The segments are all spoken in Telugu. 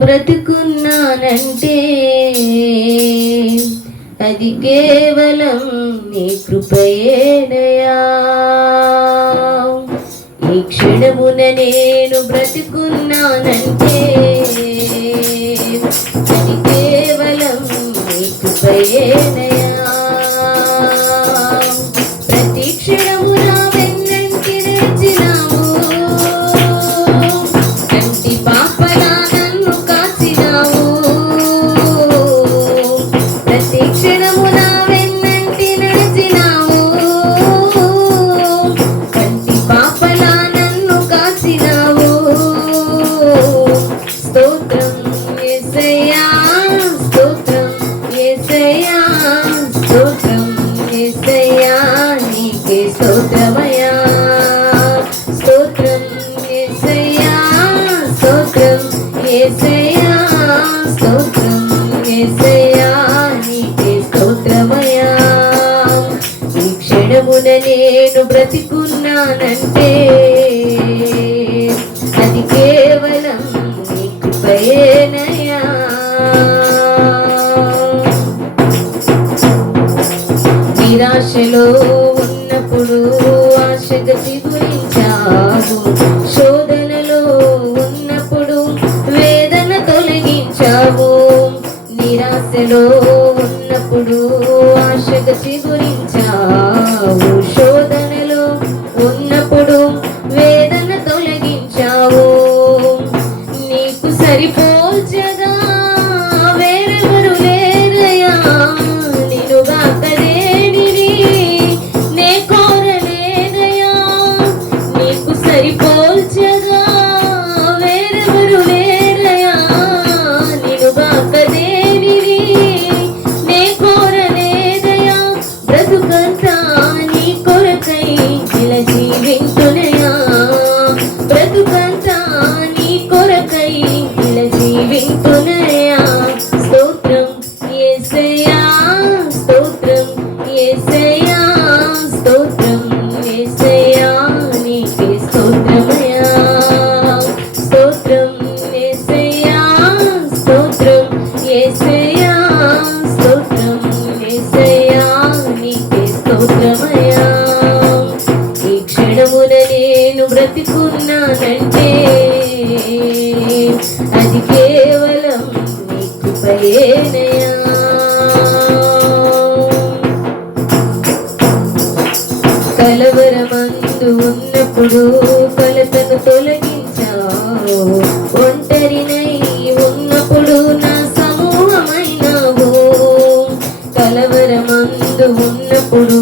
బ్రతుకున్నానంటే అది కేవలం నీ కృపయేనయా ఈ క్షణమున నేను బ్రతుకున్నానంటే నీకే స్తోత్రమయ్యా. స్తోత్రం యేసయ్యా స్తోత్రం యేసయ్యా స్తోత్రం యేసయ్యా నీకే స్తోత్రమయ్యా. ఈ క్షణమున నేను బ్రతికున్నానంటే అది కేవలం నీ కృపయేనయ్యా. నిరాశలో ఆశలో ఉన్నప్పుడు నీకే స్తోత్రమయ్యా స్తోత్రం యేసయ్యా స్తోత్రం యేసయ్యా స్తోత్రం యేసయ్యా నీకే స్తోత్రమయ్యా. ఈ క్షణమున నేను బ్రతికున్నానంటే అది కేవలం నీ కృపయేనయా కలవరమందు ఉన్నప్పుడు కొలతను తొలగించావు? ఒంటరినై ఉన్నప్పుడు నా సమూహమైనావు. కలవరమందు ఉన్నప్పుడు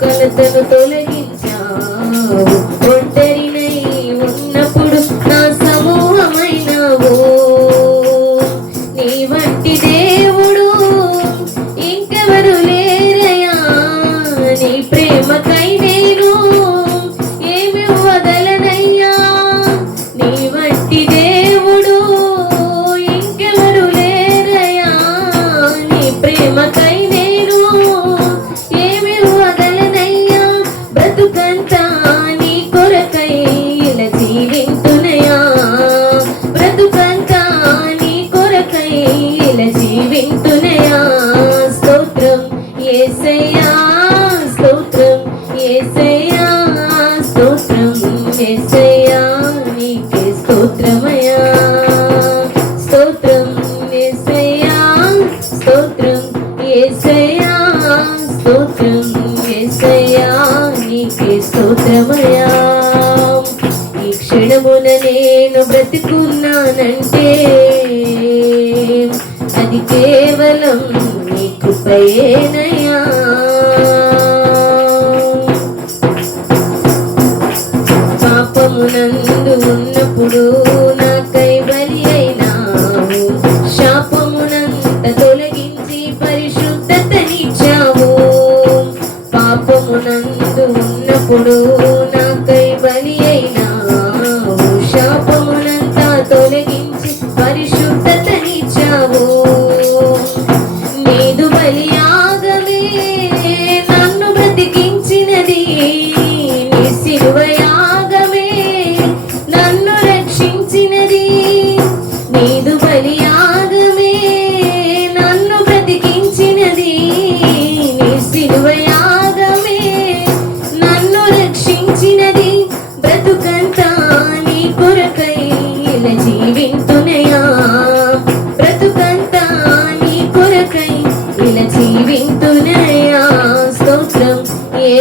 కొలతను తొలగించావు నీకే స్తోత్రం యేసయ్యా స్తోత్రం యేసయ్యా స్తోత్రం యేసయ్యా నీకే స్తోత్రమయ్యా. ఈ క్షణమున నేను బ్రతికున్నానంటే అది కేవలం నీ కృపయేనయ్యా. పాపమునందు ఉన్నప్పుడు నాకై బలి అయినావు. శాపమునంత తొలగించి పరిశుద్ధతనిచ్చావు. పాపమునందు ఉన్నప్పుడు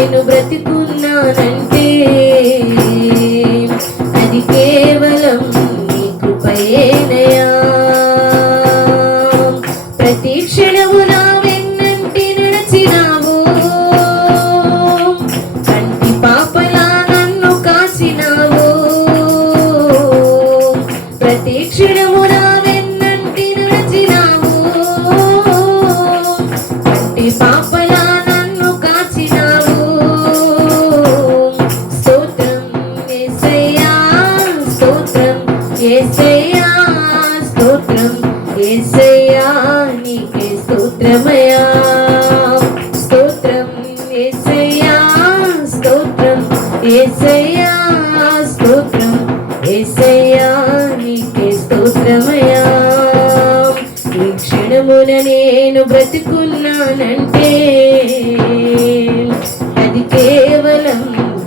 నేను బ్రతికున్నానంటే అది కేవలం నీ కృపయేనయా ప్రతి క్షణము నా వెన్నంటి నడచినావు. కంటి పాపలా నన్ను కాసినావు ప్రతి క్షణము నా వెన్నంటి నడచినావు. కంటి పాపలా స్తోత్రమయా స్తోత్రం ఏసయ్యా స్తోత్రం ఏసయ్యా స్తోత్రం ఏసయ్యా నీకే స్తోత్రమయా ఈ క్షణమున నేను బ్రతుకున్నానంటే అది కేవలం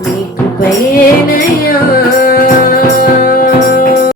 నీకు పైనయా